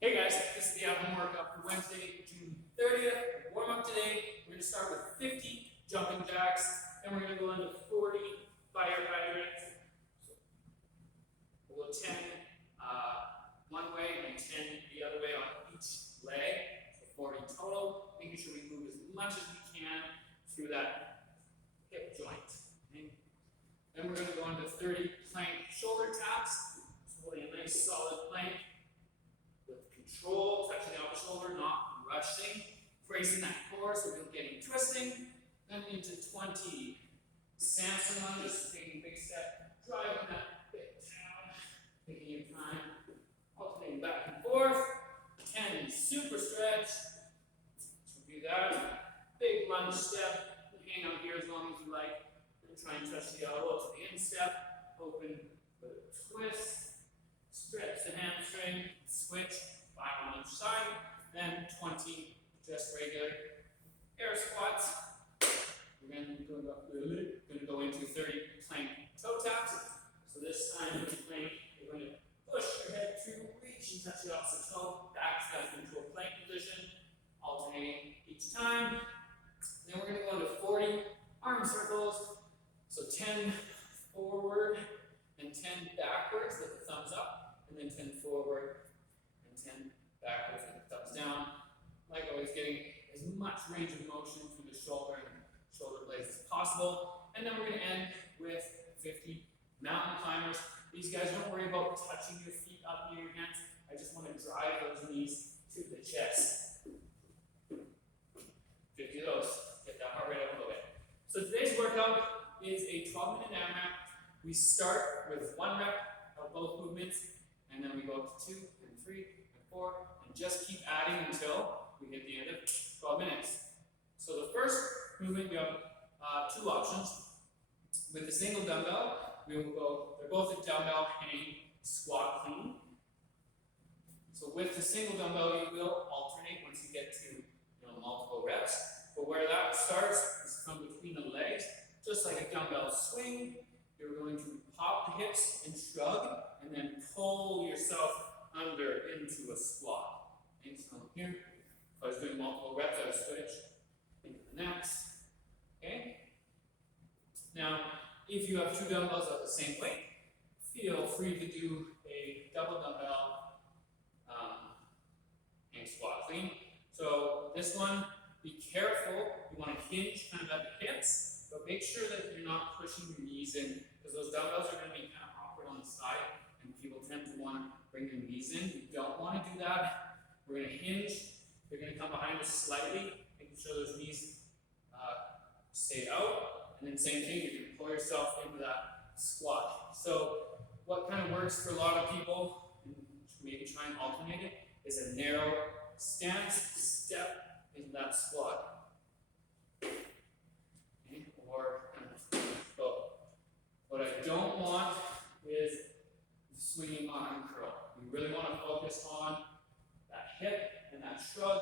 Hey guys, this is the at-home workout for Wednesday, June 30th. Warm up today. We're going to start with 50 jumping jacks, then we're going to go into 40 fire hydrants. So we'll go 10 one way and 10 the other way on each leg. So 40 total, making sure we move as much as we can through that hip joint. Okay? Then we're going to go into 30 plank shoulder taps. So holding a nice solid plank. Control, touching the upper shoulder, not rushing, bracing that core so we don't get any twisting. Then into 20 Samson lunges, taking a big step, driving that bit down, taking your time, alternating back and forth. 10 super stretch. So do that. Big lunge step. Hang out here as long as you like. And try and touch the elbow to the instep. Open with a twist. Stretch the hamstring. Switch. 5 on each side, then 20 just regular air squats. We're going to go into 30 plank toe taps. So this time with the plank, you're going to push your head through, reach and touch the opposite toe, back to that neutral plank position, alternating each time. Then we're going to go into 40 arm circles. So 10 forward and 10 backwards with the thumbs up, and then 10 forward. 10 backwards and thumbs down. Like always, getting as much range of motion through the shoulder and shoulder blades as possible. And then we're going to end with 50 mountain climbers. These guys, don't worry about touching your feet up near your hands. I just want to drive those knees to the chest. 50 of those. Get that heart rate up a little bit. So today's workout is a 12-minute AMRAP. We start with 1 rep of both movements, and then we go up to 2 and 3. 4, and just keep adding until we hit the end of 12 minutes. So the first movement, we have 2 options. With the single dumbbell, we will go, they're both a dumbbell hang squat clean. So with the single dumbbell, you will alternate once you get to multiple reps. But where that starts is from between the legs, just like a dumbbell swing. You're going to pop the hips and shrug, and then pull yourself under into a squat. Okay, so here, if I was doing multiple reps, I would switch into the next. Okay? Now, if you have 2 dumbbells of the same weight, feel free to do a double dumbbell hang squat clean. So this one, be careful. You want to hinge kind of at the hips, but make sure that you're not pushing your knees in, because those dumbbells are going to be kind of awkward on the side, and people tend to want to bring their knees in. You don't want to do that. We're going to hinge. You're going to come behind us slightly, making sure those knees stay out. And then same thing, you're going to pull yourself into that squat. So what kind of works for a lot of people, and maybe try and alternate it, is a narrow stance, step into that squat. Okay? Or both. What I don't want is swinging arm curl. You really want to focus on that hip and that shrug,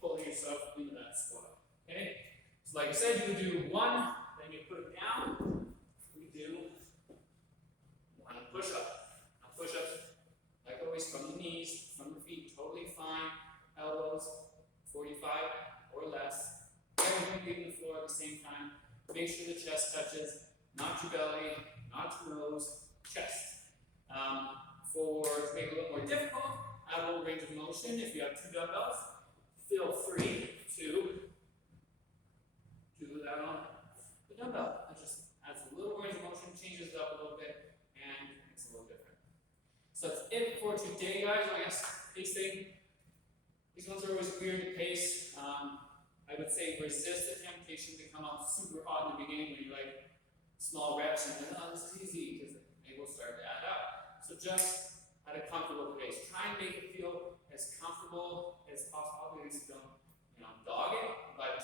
pulling yourself into that squat. Okay? So like I said, you do 1, then you put it down. We do 1 push-up. Now push-ups, like always, from the knees, from the feet, totally fine. Elbows, 45 or less. Everything hitting the floor at the same time. Make sure the chest touches, not your belly, not your nose, chest. To make it a little more difficult, add a little range of motion. If you have 2 dumbbells, feel free to do that on the dumbbell. It just adds a little range of motion, changes it up a little bit, and it's a little different. So that's it for today, guys. I guess pacing. These ones are always weird to pace. I would say resist the temptation to come out super hot in the beginning when you're like small reps and then, oh, this is easy, because it will start to add up. So just at a comfortable pace. Try and make it feel as comfortable as possible. Obviously, don't dog it, but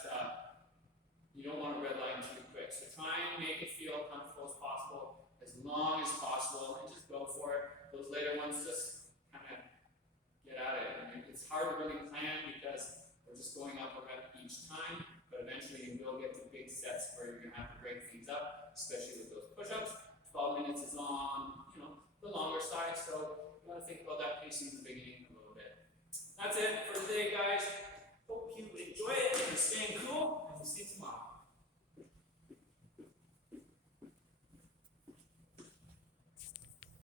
you don't want to redline too quick. So try and make it feel comfortable as possible, as long as possible, and just go for it. Those later ones, just kind of get at it. I mean, it's hard to really plan because we're just going up a rep each time, but eventually you will get to big sets where you're going to have to break things up, especially with those push-ups. 12 minutes is on, the longer side, so you want to think about that pacing in the beginning a little bit. That's it.